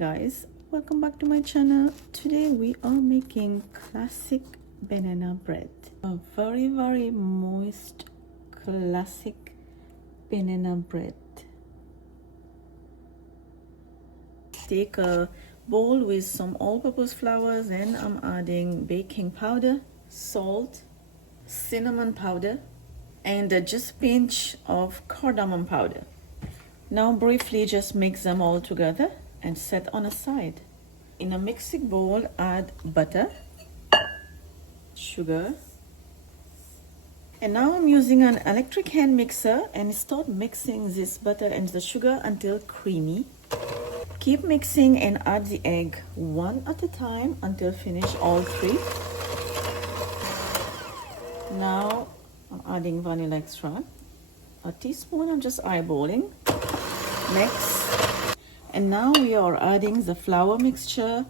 guys, welcome back to my channel. Today we are making classic banana bread, a very moist classic banana bread. Take a bowl with some all-purpose flour, then I'm adding baking powder, salt, cinnamon powder, and just a pinch of cardamom powder. Now briefly just mix them all together and set on aside. In a mixing bowl, add butter, sugar, and now I'm using an electric hand mixer and start mixing this butter and the sugar until creamy. Keep mixing and add the egg one at a time until finish all three. Now I'm adding vanilla extract, a teaspoon. I'm just eyeballing. Mix. And now we are adding the flour mixture.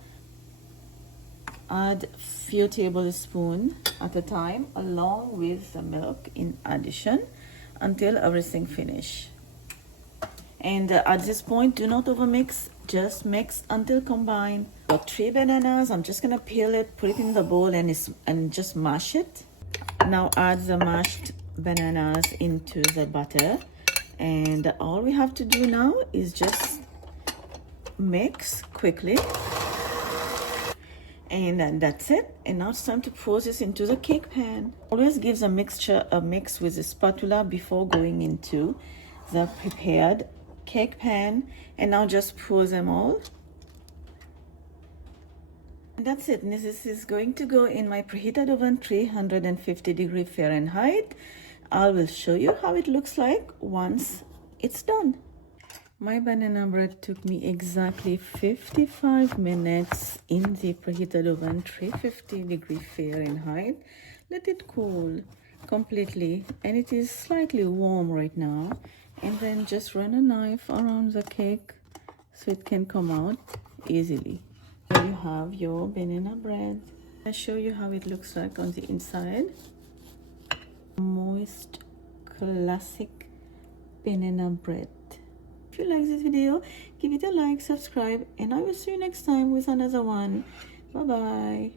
Add few tablespoons at a time along with the milk in addition until everything finish. And at this point, do not overmix, just mix until combined. Got 3 bananas. I'm just gonna peel it, put it in the bowl and just mash it. Now add the mashed bananas into the butter, and all we have to do now is just mix quickly, and that's it. And now it's time to pour this into the cake pan. Always give the mixture a mix with a spatula before going into the prepared cake pan, and now just pour them all. And that's it. This is going to go in my preheated oven, 350 Fahrenheit. I will show you how it looks like once it's done. My banana bread took me exactly 55 minutes in the preheated oven, 350 Fahrenheit. Let it cool completely, and it is slightly warm right now. And then just run a knife around the cake so it can come out easily. Here you have your banana bread. I'll show you how it looks like on the inside. Moist classic banana bread. If you like this video, give it a like, subscribe, and I will see you next time with another one. Bye bye.